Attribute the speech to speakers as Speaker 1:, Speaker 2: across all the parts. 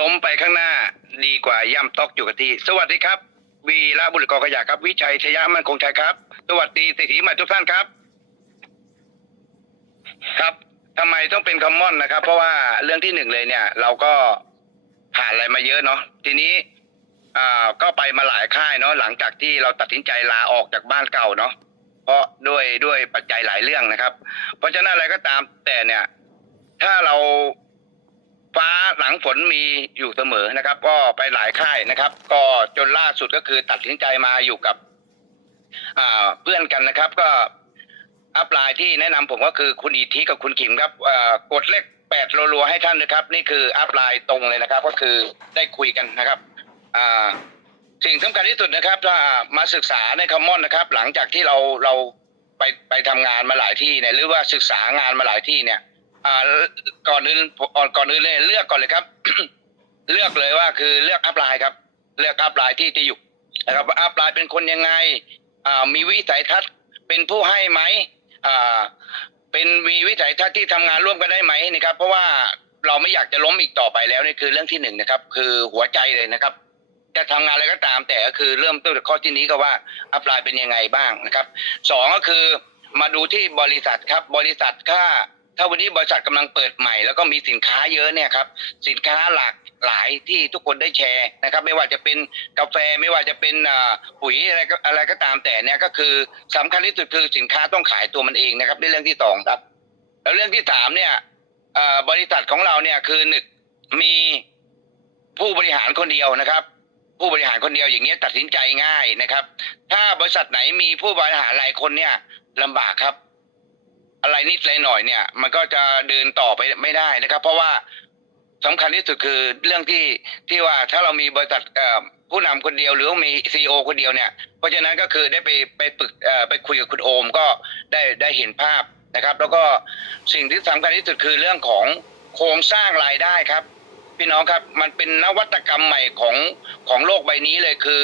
Speaker 1: ล้มไปข้างหน้าดีกว่าย่ำตอกอยู่กับที่ สวัสดีครับวีระบุรุษกอขยะครับ วิชัยชยมั่นคงชัยครับ สวัสดีเศรษฐีใหม่ทุกท่านครับ ครับทำไมต้องเป็นคอมมอนนะครับ เพราะว่าเรื่องที่หนึ่งเลยเนี่ย เราก็ผ่านอะไรมาเยอะเนาะทีนี้อ่าก็ไปมาหลายค่ายเนาะหลังจากที่เราตัดสินใจลาออกจากบ้านเก่าเนาะเพราะด้วยด้วยปัจจัยหลายเรื่องนะครับ เพราะฉะนั้นอะไรก็ตามแต่เนี่ย ถ้าเรา ฟ้าหลังฝนมีอยู่เสมอนะครับ ก็ไปหลายค่ายนะครับ ก็จนล่าสุดก็คือตัดสินใจมาอยู่กับอ่าเพื่อนกันนะครับ ก็อัพไลน์ที่แนะนำผมก็คือคุณอีทีกับคุณขิมครับอ่อกดเลขแปดรัวๆให้ท่านนะครับ นี่คืออัพไลน์ตรงเลยนะครับ ก็คือได้คุยกันนะครับอ่าสิ่งสำคัญที่สุดนะครับถ้ามาศึกษาในคอมมอนนะครับ หลังจากที่เราเราไปไปทำงานมาหลายที่เนี่ยหรือว่าศึกษางานมาหลายที่เนี่ย อ่าก่อนอื่นก่อนก่อนอื่นเลยเลือกก่อนเลยครับ เลือกเลยว่าคือเลือกอัพไลน์ครับ เลือกอัพไลน์ที่ที่อยู่นะครับอัพไลน์เป็นคนยังไงอ่ามีวิสัยทัศน์เป็นผู้ให้ไหมอ่าเป็นมีวิสัยทัศน์ที่ทำงานร่วมกันได้ไหมนะครับ เพราะว่าเราไม่อยากจะล้มอีกต่อไปแล้วนี่คือเรื่องที่หนึ่งนะครับ คือหัวใจเลยนะครับจะทำงานอะไรก็ตามแต่ก็คือเริ่มต้นจากข้อที่นี้ก็ว่าอัพไลน์เป็นยังไงบ้างนะครับสองก็คือมาดูที่บริษัทครับ บริษัทถ้า ถ้าวันนี้บริษัทกำลังเปิดใหม่แล้วก็มีสินค้าเยอะเนี่ยครับสินค้าหลากหลายที่ทุกคนได้แชร์นะครับ ไม่ว่าจะเป็นกาแฟไม่ว่าจะเป็นปุ๋ยอะไรอะไรก็ตามแต่เนี่ยก็คือสำคัญที่สุดคือสินค้าต้องขายตัวมันเองนะครับในเรื่องที่สองครับ แล้วเรื่องที่สามเนี่ยบริษัทของเราเนี่ยคือหนึ่งมีผู้บริหารคนเดียวนะครับ ผู้บริหารคนเดียวอย่างเงี้ยตัดสินใจง่ายนะครับ ถ้าบริษัทไหนมีผู้บริหารหลายคนเนี่ยลำบากครับ อะไรนิดอะไรหน่อยเนี่ย มันก็จะเดินต่อไปไม่ได้นะครับ เพราะว่าสำคัญที่สุดคือเรื่องที่ที่ว่าถ้าเรามีบริษัทผู้นำคนเดียวหรือว่ามีซีอคนเดียวเนี่ย เพราะฉะนั้นก็คือได้ไปไปปรึกไปคุยกับคุณโอมก็ได้ได้เห็นภาพนะครับ แล้วก็สิ่งที่สำคัญที่สุดคือเรื่องของโครงสร้างรายได้ครับ พี่น้องครับมันเป็นนวัตกรรมใหม่ของของโลกใบนี้เลยคือ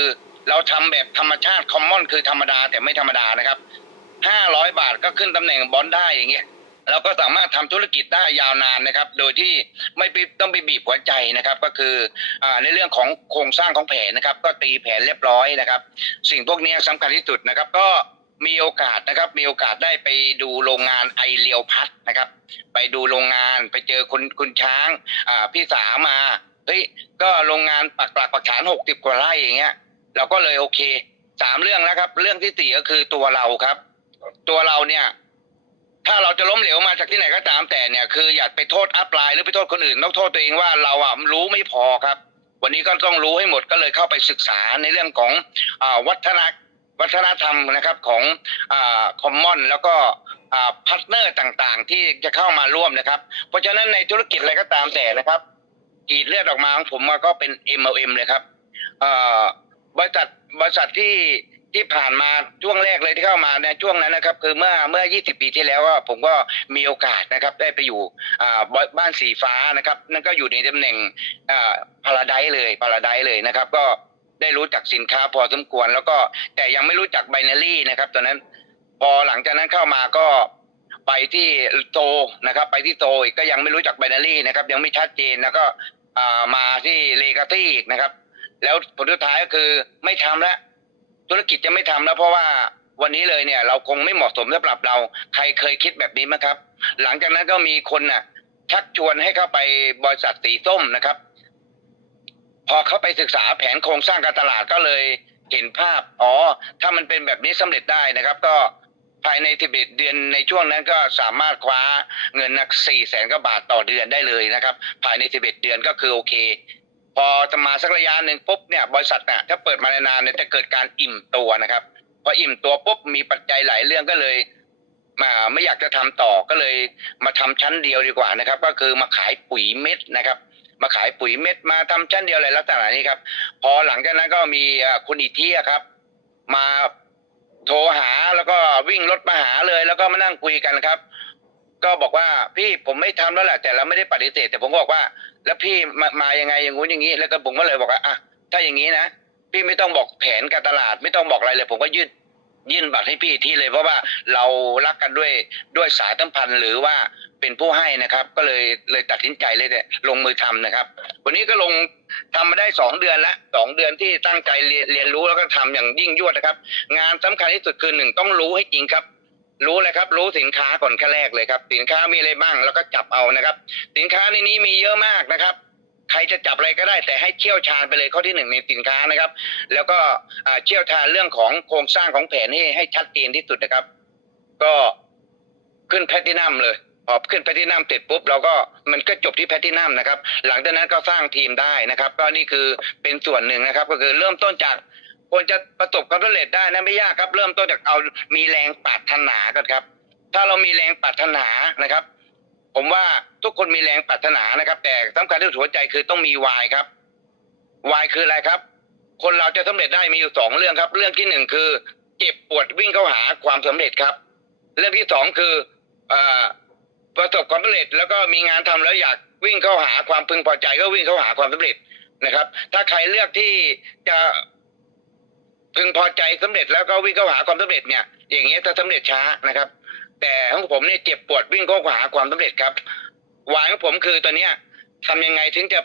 Speaker 1: เราทำแบบธรรมชาติคอมมอนคือธรรมดาแต่ไม่ธรรมดานะครับ ห้าร้อยบาทก็ขึ้นตำแหน่งบอลได้อย่างเงี้ยเราก็สามารถทำธุรกิจได้ยาวนานนะครับ โดยที่ไม่ต้องไปบีบหัวใจนะครับ ก็คืออ่าในเรื่องของโครงสร้างของแผนนะครับ ก็ตีแผนเรียบร้อยนะครับ สิ่งพวกนี้สำคัญที่สุดนะครับ ก็มีโอกาสนะครับ มีโอกาสได้ไปดูโรงงานไอเลียวพัดนะครับ ไปดูโรงงานไปเจอคุณคุณช้างอ่าพี่สามาเฮ้ยก็โรงงานปักหลักปักฐานหกสิบกว่าไร่อย่างเงี้ยเราก็เลยโอเคสามเรื่องแล้วครับ เรื่องที่สี่ก็คือตัวเราครับ ตัวเราเนี่ย ถ้าเราจะล้มเหลวมาจากที่ไหนก็ตามแต่เนี่ยคืออย่าไปโทษอัพไลน์หรือไปโทษคนอื่นต้องโทษตัวเองว่าเราอะรู้ไม่พอครับ วันนี้ก็ต้องรู้ให้หมดก็เลยเข้าไปศึกษาในเรื่องของอวัฒนวัฒนธรรมนะครับของอคอมมอนแล้วก็พาร์ทเนอร์ต่างๆ ที่จะเข้ามาร่วมนะครับ เพราะฉะนั้นในธุรกิจอะไรก็ตามแต่นะครับกรีดเลือดออกมาของผมมาก็เป็น MLM เลยครับบริษัทบริษัทที่ ที่ผ่านมาช่วงแรกเลยที่เข้ามาในช่วงนั้นนะครับ คือเมื่อเมื่อ 20 ปีที่แล้วก็ผมก็มีโอกาสนะครับได้ไปอยู่บ้านสีฟ้านะครับ นั่นก็อยู่ในตำแหน่งอ่าพาราไดเลยพาราไดเลยนะครับ ก็ได้รู้จักสินค้าพอสมควร แล้วก็แต่ยังไม่รู้จักไบนารี่นะครับตอนนั้นพอหลังจากนั้นเข้ามาก็ไปที่โตนะครับ ไปที่โตอีกก็ยังไม่รู้จักไบนารี่นะครับ ยังไม่ชัดเจนแล้วก็มาที่เลกาตี้อีกนะครับ แล้วผลสุดท้ายก็คือไม่ทำแล้ว ธุรกิจจะไม่ทำแล้วเพราะว่าวันนี้เลยเนี่ย เราคงไม่เหมาะสมสำหรับเรา ใครเคยคิดแบบนี้ไหมครับ หลังจากนั้นก็มีคนน่ะ ชักชวนให้เข้าไปบริษัทสีส้มนะครับ พอเข้าไปศึกษาแผนโครงสร้างการตลาดก็เลยเห็นภาพอ๋อถ้ามันเป็นแบบนี้สำเร็จได้นะครับ ก็ภายในสิบเอ็ดเดือนในช่วงนั้นก็สามารถคว้าเงินนักสี่แสนกว่าบาทต่อเดือนได้เลยนะครับ ภายในสิบเอ็ดเดือนก็คือโอเค พอจะมาสักระยะหนึ่งปุ๊บเนี่ยบริษัทน่ะถ้าเปิดมานานๆเนี่ยจะเกิดการอิ่มตัวนะครับพออิ่มตัวปุ๊บมีปัจจัยหลายเรื่องก็เลยมาไม่อยากจะทำต่อก็เลยมาทำชั้นเดียวดีกว่านะครับ ก็คือมาขายปุ๋ยเม็ดนะครับ มาขายปุ๋ยเม็ดมาทำชั้นเดียวอะไรลักษณะนี้ครับ พอหลังจากนั้นก็มีคุณอิทธิครับ มาโทรหาแล้วก็วิ่งรถมาหาเลย แล้วก็มานั่งคุยกันครับ ก็บอกว่าพี่ผมไม่ทำแล้วแหละแต่เราไม่ได้ปฏิเสธแต่ผมก็บอกว่า แล้วพี่มามายังไงอย่างงู้นอย่างนี้แล้วก็ผมก็เลยบอกว่าอะถ้าอย่างนี้นะพี่ไม่ต้องบอกแผนการตลาด ไม่ต้องบอกอะไรเลย ผมก็ยื่นยื่นบัตรให้พี่ที่เลย เพราะว่าเรารักกันด้วยด้วยสายสัมพันหรือว่าเป็นผู้ให้นะครับ ก็เลยเลยตัดสินใจเลยเนี่ยลงมือทำนะครับ วันนี้ก็ลงทำมาได้สองเดือนล้วสองเดือนที่ตั้งใจเรียนเรียนรู้แล้วก็ทำอย่างยิ่งยวดนะครับ งานสำคัญที่สุดคือหนึ่งต้องรู้ให้จริงครับ รู้เลยครับ รู้สินค้าก่อนขั้นแรกเลยครับ สินค้ามีอะไรบ้างแล้วก็จับเอานะครับ สินค้าในนี้มีเยอะมากนะครับใครจะจับอะไรก็ได้แต่ให้เชี่ยวชาญไปเลยข้อที่หนึ่งในสินค้านะครับ แล้วก็เชี่ยวชาญเรื่องของโครงสร้างของแผนให้ให้ชัดเจนที่สุดนะครับ ก็ขึ้นแพลตตินัมเลยพอขึ้นแพลตตินัมเสร็จปุ๊บเราก็มันก็จบที่แพลตตินัมนะครับ หลังจากนั้นก็สร้างทีมได้นะครับ ก็นี่คือเป็นส่วนหนึ่งนะครับ ก็คือเริ่มต้นจาก คนจะประสบความสำเร็จได้นะไม่ยากครับ เริ่มต้นจากเอามีแรงปรารถนาก่อนครับ ถ้าเรามีแรงปรารถนานะครับ ผมว่าทุกคนมีแรงปรารถนานะครับ แต่สำคัญที่สุดหัวใจคือต้องมีวายครับวายคืออะไรครับ คนเราจะสำเร็จได้มีอยู่สองเรื่องครับ เรื่องที่หนึ่งคือ เจ็บปวดวิ่งเข้าหาความสำเร็จครับ เรื่องที่สองคือเอ่อประสบความสำเร็จ แล้วก็มีงานทำแล้วอยากวิ่งเข้าหาความพึงพอใจก็วิ่งเข้าหาความสำเร็จนะครับ ถ้าใครเลือกที่จะ พึงพอใจสำเร็จแล้วก็วิ่งเข้าหาความสำเร็จเนี่ย อย่างเงี้ยถ้าสำเร็จช้านะครับ แต่ของผมเนี่ยเจ็บปวดวิ่งเข้าหาความสำเร็จครับหวายของผมคือตอนเนี้ยทำยังไงถึงจะ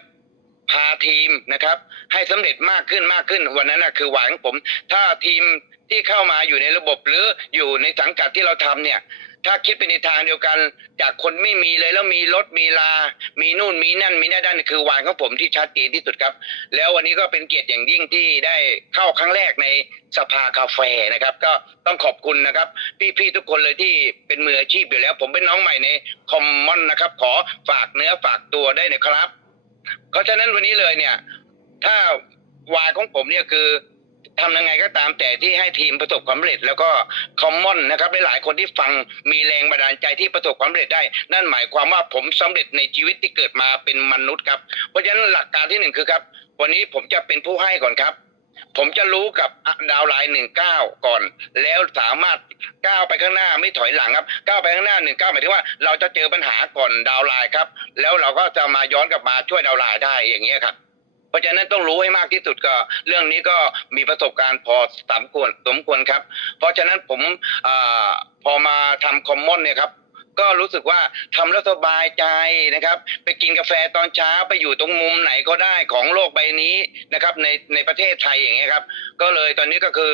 Speaker 1: พาทีมนะครับ ให้สำเร็จมากขึ้นมากขึ้นวันนั้นนะคือหวายของผม ถ้าทีมที่เข้ามาอยู่ในระบบหรืออยู่ในสังกัดที่เราทำเนี่ยถ้าคิดไปในทางเดียวกัน จากคนไม่มีเลยแล้วมีรถมีลา มีนู่นมีนั่นมีนั่นด้านคือวายของผมที่ชัดเจนที่สุดครับ แล้ววันนี้ก็เป็นเกียรติอย่างยิ่งที่ได้เข้าครั้งแรกในสภากาแฟนะครับ ก็ต้องขอบคุณนะครับ พี่ๆทุกคนเลยที่เป็นมืออาชีพอยู่แล้ว ผมเป็นน้องใหม่ในคอมมอนนะครับ ขอฝากเนื้อฝากตัวได้นะครับเพราะฉะนั้นวันนี้เลยเนี่ย ถ้าวายของผมเนี่ยคือ ทำยังไงก็ตามแต่ที่ให้ทีมประสบความสำเร็จ แล้วก็คอมมอนนะครับหลายๆคนที่ฟังมีแรงบันดาลใจที่ประสบความสำเร็จได้ นั่นหมายความว่าผมสำเร็จในชีวิตที่เกิดมาเป็นมนุษย์ครับ เพราะฉะนั้นหลักการที่หนึ่งคือครับ วันนี้ผมจะเป็นผู้ให้ก่อนครับ ผมจะรู้กับดาวไลน์หนึ่งเก้าก่อน แล้วสามารถก้าวไปข้างหน้าไม่ถอยหลังครับก้าวไปข้างหน้าหนึ่งเก้าหมายถึงว่าเราจะเจอปัญหาก่อนดาวไลน์ครับ แล้วเราก็จะมาย้อนกลับมาช่วยดาวไลน์ได้อย่างเงี้ยครับ ราะฉะนั้นต้องรู้ให้มากที่สุดก็ เรื่องนี้ก็มีประสบการณ์พอสมควรสมควรครับ เพราะฉะนั้นผมอพอมาทำคอมมอนเนี่ยครับก็รู้สึกว่าทำแล้วสบายใจนะครับ ไปกินกาแฟตอนเช้าไปอยู่ตรงมุมไหนก็ได้ของโลกใบนี้นะครับ ในในประเทศไทยอย่างเงี้ยครับ ก็เลยตอนนี้ก็คือ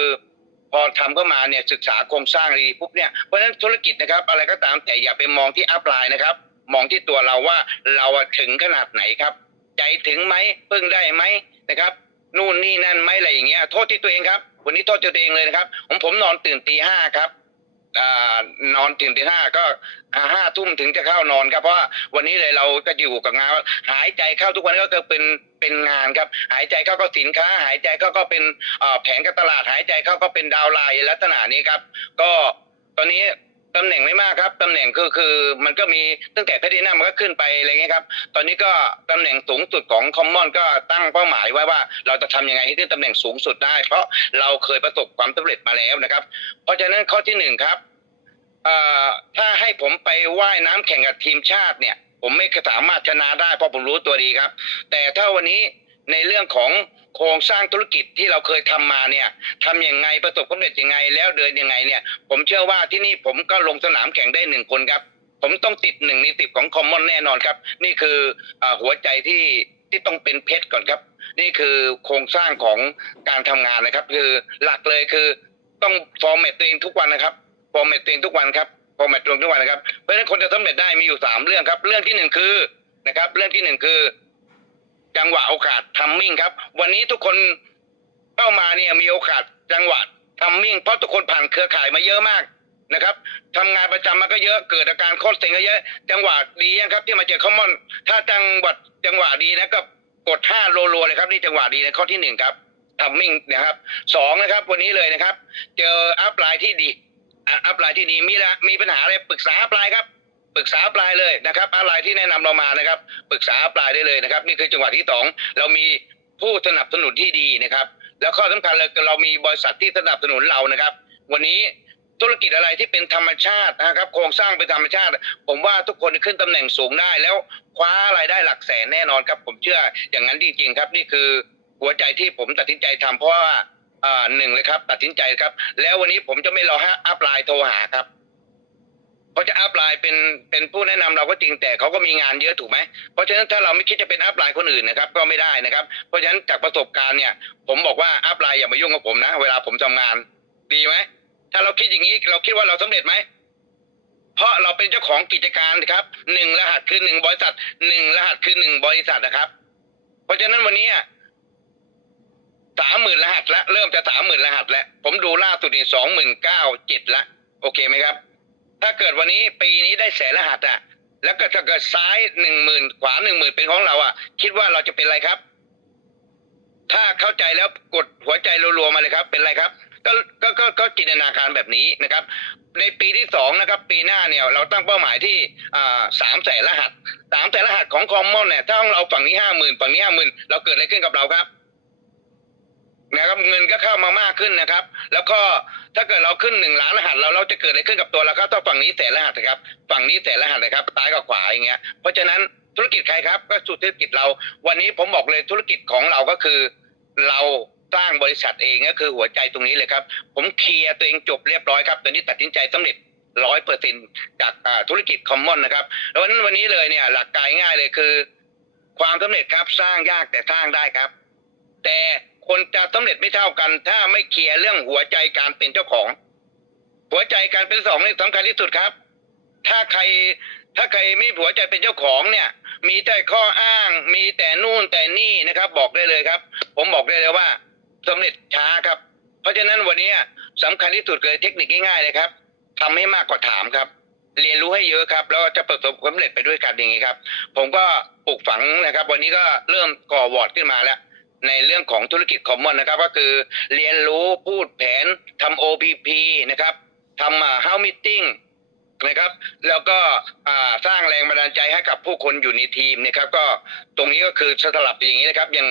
Speaker 1: พอทำเข้ามาเนี่ยศึกษาโครงสร้างดีปุ๊บเนี่ยเพราะฉะนั้นธุรกิจนะครับ อะไรก็ตามแต่อย่าไปมองที่อัพไลน์นะครับ มองที่ตัวเราว่าเราถึงขนาดไหนครับ ใจถึงไหมพึ่งได้ไหมนะครับ นู่นนี่นั่นไหมอะไรอย่างเงี้ยโทษที่ตัวเองครับ วันนี้โทษตัวเองเลยนะครับ ผมผมนอนตื่นตีห้าครับอ่านอนตื่นตีห้าก็ห้าทุ่มถึงจะเข้านอนครับเพราะว่าวันนี้เลยเราก็อยู่กับงานหายใจเข้าทุกวันก็คือเป็นเป็นงานครับ หายใจเข้าก็สินค้า หายใจเข้าก็เป็นอ่อแผนการตลาดหายใจเข้าก็เป็นดาวไลน์ลักษณะนี้ครับ ก็ตอนนี้ ตำแหน่งไม่มากครับตำแหน่งคือคือมันก็มีตั้งแต่แพทย์นามันก็ขึ้นไปอะไรเงี้ยครับ ตอนนี้ก็ตำแหน่งสูงสุดของคอมมอนก็ตั้งเป้าหมายไว้ว่าเราจะทำยังไงให้ขึ้นตำแหน่งสูงสุดได้ เพราะเราเคยประสบความสำเร็จมาแล้วนะครับ เพราะฉะนั้นข้อที่หนึ่งครับถ้าให้ผมไปว่ายน้ำแข่งกับทีมชาติเนี่ย ผมไม่สามารถชนะได้เพราะผมรู้ตัวดีครับ แต่ถ้าวันนี้ ในเรื่องของโครงสร้างธุรกิจที่เราเคยทำมาเนี่ยทำยังไงประสบความสำเร็จยังไง แล้วเดินยังไงเนี่ย ผมเชื่อว่าที่นี่ผมก็ลงสนามแข่งได้หนึ่งคนครับ ผมต้องติดหนึ่งในสิบของคอมมอนแน่นอนครับ นี่คืออหัวใจที่ที่ต้องเป็นเพชรก่อนครับ นี่คือโครงสร้างของการทำงานนะครับ คือหลักเลยคือต้องฟอร์แมตตัวเองทุกวันนะครับฟอร์แมตตัวเองทุกวันครับฟอร์แมตตัวเองทุกวันนะครับเพราะฉะนั้นคนจะสำเร็จได้มีอยู่สามเรื่องครับ เรื่องที่หนึ่งคือนะครับ เรื่องที่หนึ่งคือ จังหวะโอกาสทัมมิ่งครับ วันนี้ทุกคนเข้ามาเนี่ยมีโอกาสจังหวะทัมมิ่งเพราะทุกคนผ่านเครือข่ายมาเยอะมากนะครับทำงานประจำมาก็เยอะเกิดอาการโคตรเซ็งก็เยอะ จังหวะดียังครับ ที่มาเจอคอมมอน ถ้าจังหวัดจังหวะดีนะก็กดห้าโลโลเลยครับนี่จังหวะดีนะข้อที่หนึ่งครับทัมมิ่งนะครับสองนะครับ วันนี้เลยนะครับ เจออัพไลน์ที่ดีอัพไลน์ที่ดีมีละมีปัญหาอะไรปรึกษาอัพไลน์ครับ ปรึกษาปลายเลยนะครับอะไรที่แนะนำเรามานะครับ ปรึกษาปลายได้เลยนะครับ นี่คือจังหวะที่สองเรามีผู้สนับสนุนที่ดีนะครับ แล้วข้อสำคัญเลยคือเรามีบริษัทที่สนับสนุนเรานะครับ วันนี้ธุรกิจอะไรที่เป็นธรรมชาตินะครับ โครงสร้างเป็นธรรมชาติ ผมว่าทุกคนขึ้นตำแหน่งสูงได้ แล้วคว้ารายได้หลักแสนแน่นอนครับ ผมเชื่ออย่างนั้นจริงๆครับ นี่คือหัวใจที่ผมตัดสินใจทำเพราะว่าอ่าหนึ่งเลยครับ ตัดสินใจครับ แล้ววันนี้ผมจะไม่รอให้อัพไลน์โทรหาครับ เขาจะอัพไลน์เป็นเป็นผู้แนะนำเราก็จริงแต่เขาก็มีงานเยอะถูกไหมเพราะฉะนั้นถ้าเราไม่คิดจะเป็นอัพไลน์คนอื่นนะครับก็ไม่ได้นะครับ เพราะฉะนั้นจากประสบการณ์เนี่ย ผมบอกว่าอัพไลน์อย่ามายุ่งกับผมนะ เวลาผมทำงาน ดีไหมถ้าเราคิดอย่างนี้เราคิดว่าเราสำเร็จไหมเพราะเราเป็นเจ้าของกิจการครับหนึ่งรหัสคือหนึ่งบริษัทหนึ่งรหัสคือหนึ่งบริษัทนะครับ เพราะฉะนั้นวันนี้สามหมื่นรหัสแล้วเริ่มจะสามหมื่นรหัสแล้วผมดูล่าสุดนี่สองหมื่นเก้าเจ็ดละโอเคไหมครับ ถ้าเกิดวันนี้ปีนี้ได้แสนรหัสอะแล้วก็ถ้าเกิดซ้ายหนึ่งหมื่นขวาหนึ่งหมื่นเป็นของเราอะคิดว่าเราจะเป็นอะไรครับ ถ้าเข้าใจแล้วกดหัวใจรัวๆมาเลยครับ เป็นไรครับ ก็ก็ก็ก็จินตนาการแบบนี้นะครับ ในปีที่สองนะครับ ปีหน้าเนี่ย เราตั้งเป้าหมายที่อ่าสามแสนรหัสสามแสนรหัสของคอมมอนเนี่ยถ้าเราฝั่งนี้ห้าหมื่นฝั่งนี้ห้าหมื่นเราเกิดอะไรขึ้นกับเราครับ นะครับเงินก็เข้ามามากขึ้นนะครับ แล้วก็ถ้าเกิดเราขึ้นหนึ่งล้านรหัสเราเราจะเกิดอะไรขึ้นกับตัวเราครับถ้าฝั่งนี้แสนรหัสนะครับ ฝั่งนี้แสนรหัสนะครับซ้ายกับขวาอย่างเงี้ยเพราะฉะนั้นธุรกิจใครครับ ก็สุดธุรกิจเรา วันนี้ผมบอกเลยธุรกิจของเราก็คือ เราสร้างบริษัทเองก็คือหัวใจตรงนี้เลยครับ ผมเคลียร์ตัวเองจบเรียบร้อยครับตอนนี้ตัดสินใจสำเร็จร้อยเปอร์เซ็นจากอ่าธุรกิจคอมมอนนะครับแล้ววันนั้นวันนี้เลยเนี่ยหลักการง่ายเลยคือ ความสำเร็จครับสร้างยากแต่สร้างได้ครับ แต่ คนจะสำเร็จไม่เท่ากัน ถ้าไม่เคลียร์เรื่องหัวใจการเป็นเจ้าของ หัวใจการเป็นสองนี่สำคัญที่สุดครับ ถ้าใครถ้าใครไม่หัวใจเป็นเจ้าของเนี่ย มีแต่ข้ออ้าง มีแต่นู่นแต่นี่นะครับ บอกได้เลยครับ ผมบอกได้เลยว่าสำเร็จช้าครับ เพราะฉะนั้นวันนี้สำคัญที่สุดเลยเทคนิคง่ายๆเลยครับทำให้มากกว่าถามครับ เรียนรู้ให้เยอะครับ แล้วจะประสบความสำเร็จไปด้วยกันอย่างนี้ครับ ผมก็ปลูกฝังนะครับ วันนี้ก็เริ่มก่อวอร์ดขึ้นมาแล้ว ในเรื่องของธุรกิจคอมมอนนะครับ ก็คือเรียนรู้พูดแผนทำ OPP นะครับทำเฮามิทติ้งนะครับ แล้วก็สร้างแรงบันดาลใจให้กับผู้คนอยู่ในทีมนะครับ ก็ตรงนี้ก็คือสลับอย่างนี้นะครับอย่าง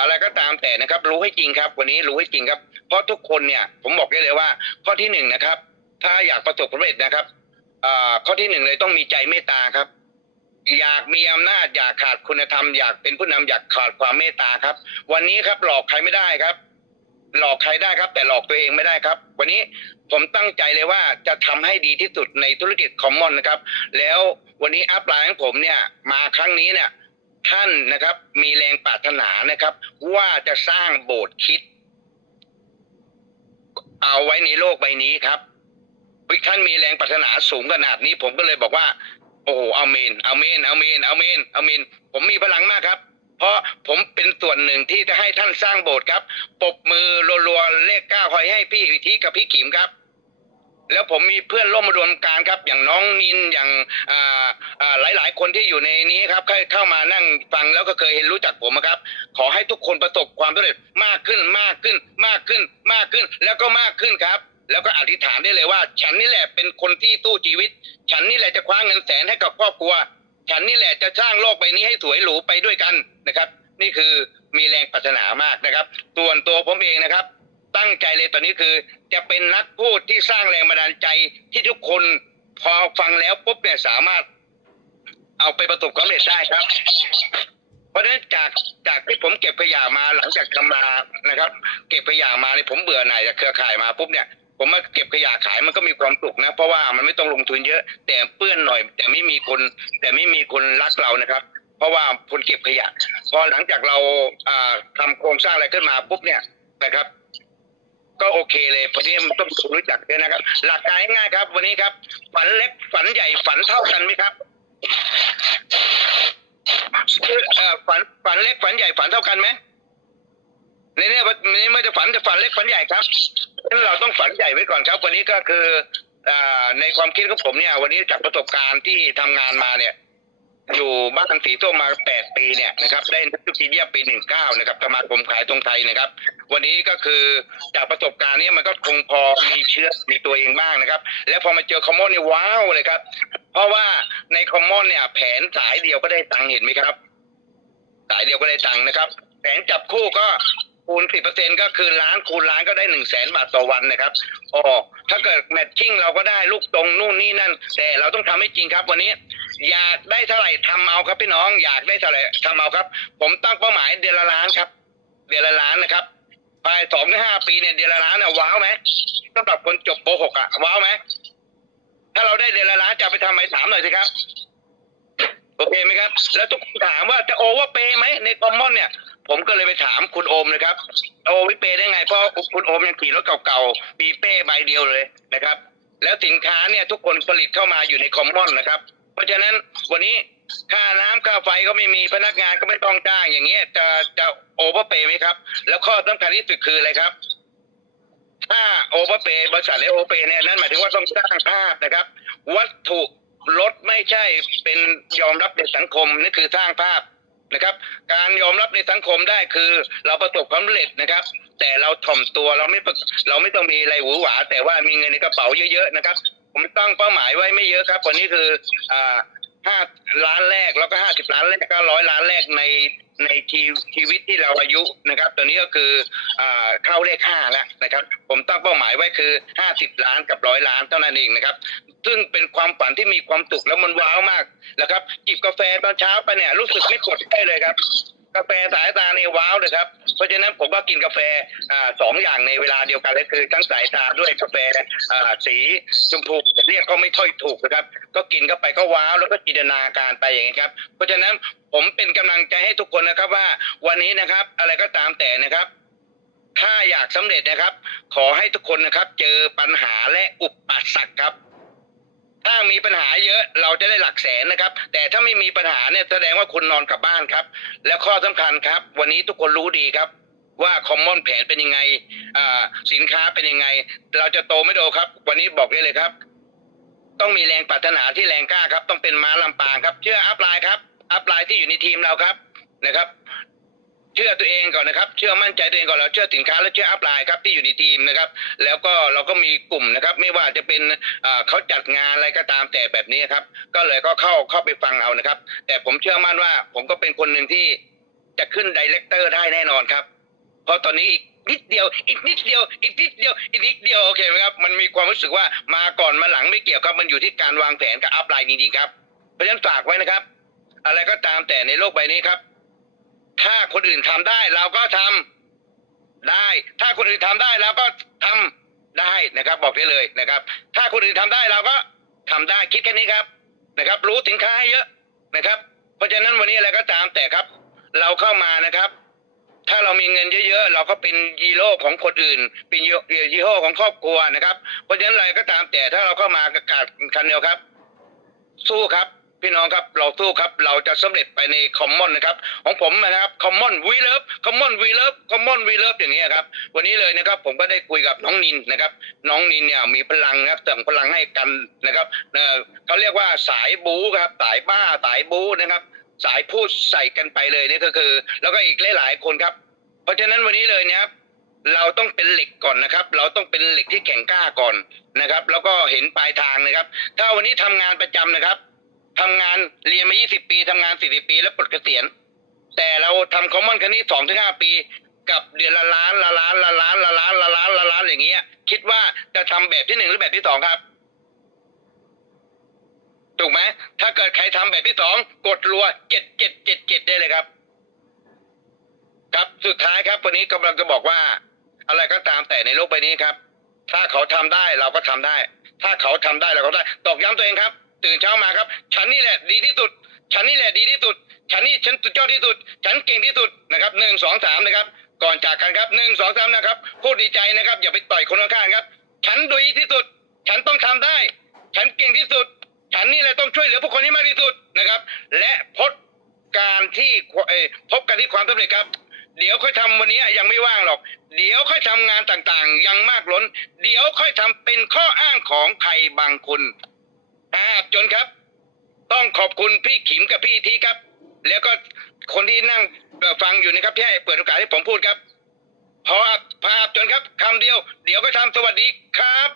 Speaker 1: อะไรก็ตามแต่นะครับ รู้ให้จริงครับ วันนี้รู้ให้จริงครับ เพราะทุกคนเนี่ยผมบอกได้เลยว่า ข้อที่หนึ่งนะครับ ถ้าอยากประสบความสำเร็จนะครับข้อที่หนึ่งเลยต้องมีใจเมตตาครับ อยากมีอำนาจอยากขาดคุณธรรมอยากเป็นผู้นำอยากขาดความเมตตาครับ วันนี้ครับหลอกใครไม่ได้ครับ หลอกใครได้ครับ แต่หลอกตัวเองไม่ได้ครับ วันนี้ผมตั้งใจเลยว่าจะทำให้ดีที่สุดในธุรกิจคอมมอนนะครับ แล้ววันนี้อัพไลน์ของผมเนี่ย มาครั้งนี้เนี่ย ท่านนะครับ มีแรงปรารถนานะครับ ว่าจะสร้างโบสถ์คิด เอาไว้ในโลกใบนี้ครับท่านมีแรงปรารถนาสูงขนาดนี้ ผมก็เลยบอกว่า โอ้โหอาเมนอาเมนอาเมนอาเมนอาเมน ผมมีพลังมากครับ เพราะผมเป็นส่วนหนึ่งที่จะให้ท่านสร้างโบสถ์ครับ ปบมือรัวๆเลขเก้าคอยให้พี่อิทธิกับพี่ขิมครับ แล้วผมมีเพื่อนร่วมรวมการครับ อย่างน้องนินอย่างอ่าอ่าหลายๆคนที่อยู่ในนี้ครับเขเข้ามานั่งฟังแล้วก็เคยเห็นรู้จักผมครับ ขอให้ทุกคนประสบความสำเร็จมากขึ้นมากขึ้น มากขึ้นมากขึ้น แล้วก็มากขึ้นครับ แล้วก็อธิษฐานได้เลยว่า ฉันนี่แหละเป็นคนที่ตู้ชีวิต ฉันนี่แหละจะคว้าเงินแสนให้กับครอบครัว ฉันนี่แหละจะสร้างโลกใบนี้ให้สวยหรูไปด้วยกันนะครับ นี่คือมีแรงปรารถนามากนะครับ ส่วนตัวผมเองนะครับ ตั้งใจเลยตอนนี้คือ จะเป็นนักพูดที่สร้างแรงบันดาลใจที่ทุกคนพอฟังแล้วปุ๊บเนี่ยสามารถ เอาไปประสบความสำเร็จได้ครับ เพราะฉะนั้นจากจากที่ผมเก็บขยะมาหลังจากทำมานะครับ เก็บขยะมาเนี่ยผมเบื่อหน่ายจากเครือข่ายมาปุ๊บเนี่ย ผมมาเก็บขยะขายมันก็มีความสุขนะ เพราะว่ามันไม่ต้องลงทุนเยอะ แต่เปื้อนหน่อย แต่ไม่มีคน แต่ไม่มีคนรักเรานะครับ เพราะว่าคนเก็บขยะ พอหลังจากเราอ่าทำโครงสร้างอะไรขึ้นมาปุ๊บเนี่ยนะครับ ก็โอเคเลยพอดีมันต้องรู้จักด้วยนะครับ หลักการง่ายครับ วันนี้ครับ ฝันเล็กฝันใหญ่ฝันเท่ากันไหมครับฝันฝันเล็กฝันใหญ่ฝันเท่ากันไหม ในเนี้ในนี้ไม่จะฝันจะฝันเล็กฝันใหญ่ครับฉะนั้นเราต้องฝันใหญ่ไว้ก่อนครับ วันนี้ก็คืออ่าในความคิดของผมเนี่ย วันนี้จากประสบการณ์ที่ทำงานมาเนี่ย อยู่บ้านสีส้มมาแปดปีเนี่ยนะครับ ได้นักธุรกิจเยี่ยมปีหนึ่งเก้านะครับสมาคมขายตรงไทยนะครับ วันนี้ก็คือจากประสบการณ์เนี้มันก็คงพอมีเชื้อในตัวเองบ้างนะครับ แล้วพอมาเจอคอมมอนนี่ว้าวเลยครับ เพราะว่าในคอมมอนเนี่ย แผนสายเดียวก็ได้ตังค์เห็นไหมครับ สายเดียวก็ได้ตังค์นะครับ แผนจับคู่ก็ คูณสิบเปอร์เซ็นก็คือล้านคูณล้านก็ได้หนึ่งแสนบาทต่อวันนะครับอ๋อถ้าเกิดแมทชิ่งเราก็ได้ลูกตรงนู่นนี่นั่น แต่เราต้องทำให้จริงครับวันนี้ อยากได้เท่าไหร่ทำเอาครับพี่น้อง อยากได้เท่าไหร่ทำเอาครับ ผมตั้งเป้าหมายเดือนละล้านครับ เดือนละล้านนะครับภายสองถึงห้าปีเนี่ยเดือนละล้านเนี่ยว้าวไหมสำหรับคนจบโป .6 อะว้าวไหมถ้าเราได้เดือนละล้านจะไปทำไมถามหน่อยสิครับโอเคไหมครับ แล้วทุกคนถามว่าจะโอเวอร์เปย์ไหมในคอมมอนเนี่ย ผมก็เลยไปถามคุณโอมเลยครับโอวิเปได้ไงเพราะคุณโอมยังขี่รถเก่าๆปีเป้ใบเดียวเลยนะครับ แล้วสินค้าเนี่ยทุกคนผลิตเข้ามาอยู่ในคอมมอนนะครับ เพราะฉะนั้นวันนี้ค่าน้ำค่าไฟก็ไม่มีพนักงานก็ไม่ต้องจ้างอย่างเงี้ยจะจะโอเวอร์เปย์ไหมครับ แล้วข้อสำคัญที่สุดคืออะไรครับถ้าโอเวอร์เปย์บริษัทในโอเปย์เนี่ยนั่นหมายถึงว่าต้องสร้างภาพนะครับ วัตถุรถไม่ใช่เป็นยอมรับในสังคมนั่นคือสร้างภาพ นะครับ การยอมรับในสังคมได้คือ เราประสบความสำเร็จนะครับ แต่เราถ่อมตัวเราไม่เราไม่ต้องมีอะไรหวือหวา แต่ว่ามีเงินในกระเป๋าเยอะๆนะครับ ผมตั้งเป้าหมายไว้ไม่เยอะครับวันนี้คืออ่า ห้าล้านแรกแล้วก็ห้าสิบล้านแรกก็ร้อยล้านแรกในในชีชีวิตที่เราอายุนะครับ ตัวนี้ก็คืออเข้าเลขห้าแล้วนะครับ ผมตั้งเป้าหมายไว้คือห้าสิบล้านกับร้อยล้านเท่านั้นเองนะครับ ซึ่งเป็นความฝันที่มีความสุขแล้วมันว้าวมากนะครับจิบกาแฟตอนเช้าไปเนี่ยรู้สึกไม่ปวดได้เลยครับ กาแฟสายตาเนี่ยว้าวเลยครับ เพราะฉะนั้นผมก็กินกาแฟอ่าสองอย่างในเวลาเดียวกันเลยคือ ทั้งสายตาด้วยกาแฟอ่าสีชมพูเรียกก็ไม่ค่อยถูกนะครับ ก็กินเข้าไปก็ว้าวแล้วก็จินตนาการไปอย่างนี้ครับ เพราะฉะนั้นผมเป็นกำลังใจให้ทุกคนนะครับว่าวันนี้นะครับ อะไรก็ตามแต่นะครับถ้าอยากสำเร็จนะครับ ขอให้ทุกคนนะครับ เจอปัญหาและอุปสรรคครับ ถ้ามีปัญหาเยอะเราจะได้หลักแสนนะครับ แต่ถ้าไม่มีปัญหาเนี่ยแสดงว่าคุณนอนกลับบ้านครับ แล้วข้อสำคัญครับ วันนี้ทุกคนรู้ดีครับ ว่าคอมมอนแผนเป็นยังไงอ่าสินค้าเป็นยังไง เราจะโตไม่โตครับ วันนี้บอกได้เลยครับ ต้องมีแรงปรารถนาที่แรงกล้าครับ ต้องเป็นม้าลำปางครับ เชื่ออัพไลน์ครับอัพไลน์ที่อยู่ในทีมเราครับนะครับ เชื่อตัวเองก่อนนะครับ เชื่อมั่นใจตัวเองก่อนแล้วเชื่อสินค้าแล้วเชื่ออัพไลน์ครับที่อยู่ในทีมนะครับ แล้วก็เราก็มีกลุ่มนะครับ ไม่ว่าจะเป็นเขาจัดงานอะไรก็ตามแต่แบบนี้ครับ ก็เลยก็เข้าเข้าไปฟังเอานะครับ แต่ผมเชื่อมั่นว่า ผมก็เป็นคนหนึ่งที่จะขึ้นดีเลกเตอร์ได้แน่นอนครับ เพราะตอนนี้อีกนิดเดียว อีกนิดเดียว อีกนิดเดียว อีกนิดเดียวโอเคไหมครับ มันมีความรู้สึกว่ามาก่อนมาหลังไม่เกี่ยวครับ มันอยู่ที่การวางแผนกับอัพไลน์จริงๆครับ เพราะฉะนั้นฝากไว้นะครับ อะไรก็ตามแต่ในโลกใบนี้ครับ ถ้าคนอื่นทำได้เราก็ทำได้ ถ้าคนอื่นทำได้เราก็ทำได้นะครับ บอกได้เลยนะครับ ถ้าคนอื่นทำได้เราก็ทำได้คิดแค่นี้ครับนะครับ รู้สินค้าให้เยอะนะครับ เพราะฉะนั้นวันนี้อะไรก็ตามแต่ครับ เราเข้ามานะครับ ถ้าเรามีเงินเยอะๆเราก็เป็นฮีโร่ของคนอื่น เป็นฮีโร่ของครอบครัวนะครับ เพราะฉะนั้นอะไรก็ตามแต่ถ้าเราเข้ามากระกาดคันเดียวครับ สู้ครับ พี่น้องครับเราสู้ครับเราจะสำเร็จไปในคอมมอนนะครับของผมนะครับคอมมอนวีเลิฟคอมมอนวีเลิฟคอมมอนวีเลิฟอย่างเงี้ครับวันนี้เลยนะครับผมก็ได้คุยกับน้องนินนะครับน้องนินเนี่ยมีพลังนะครับส่งพลังให้กันนะครับเออเขาเรียกว่าสายบู๊ครับสายบ้าสายบู๊นะครับสายพูดใส่กันไปเลยนี่ก็คือ แล้วก็อีกหลายๆคนครับ เพราะฉะนั้นวันนี้เลยเนี่ยครับเราต้องเป็นเหล็กก่อนนะครับ เราต้องเป็นเหล็กที่แข็งกล้าก่อนนะครับ แล้วก็เห็นปลายทางนะครับ ถ้าวันนี้ทำงานประจำนะครับ ทำงานเรียนมา 20 ปี ทำงาน 40 ปี แล้วปลดเกษียณ แต่เราทำคอมมอนคันนี้2ถึง5ปี กับเดือนละล้านละล้านละล้านละล้านละล้านละล้านอย่างเงี้ย คิดว่าจะทำแบบที่หนึ่งหรือแบบที่สองครับ ถูกไหม ถ้าเกิดใครทำแบบที่สองกดรัวเจ็ดเจ็ดเจ็ดเจ็ดได้เลยครับ ครับสุดท้ายครับ วันนี้กำลังจะบอกว่า อะไรก็ตามแต่ในโลกใบนี้ครับ ถ้าเขาทำได้เราก็ทำได้ ถ้าเขาทำได้เราก็ได้ ตอกย้ำตัวเองครับ ตื่นเช้ามาครับ ฉันนี่แหละดีที่สุด ฉันนี่แหละดีที่สุด ฉันนี่ฉันสุดยอดที่สุด ฉันเก่งที่สุดนะครับหนึ่งสองสามนะครับ ก่อนจากกันครับหนึ่งสองสามนะครับพูดดีใจนะครับ อย่าไปต่อยคนข้างๆครับ ฉันดีที่สุด ฉันต้องทำได้ ฉันเก่งที่สุด ฉันนี่แหละต้องช่วยเหลือผู้คนให้มากที่สุดนะครับ และพบการที่เอพบกันที่ความสำเร็จครับเดี๋ยวค่อยทำวันนี้ยังไม่ว่างหรอก เดี๋ยวค่อยทำงานต่างๆ ยังมากล้น เดี๋ยวค่อยทำเป็นข้ออ้างของใครบางคน อ่าจนครับ ต้องขอบคุณพี่ขิมกับพี่ทีครับ แล้วก็คนที่นั่งฟังอยู่นะครับที่ให้เปิดโอกาสให้ผมพูดครับ พอภาพจนครับคำเดียว เดี๋ยวก็ทำสวัสดีครับ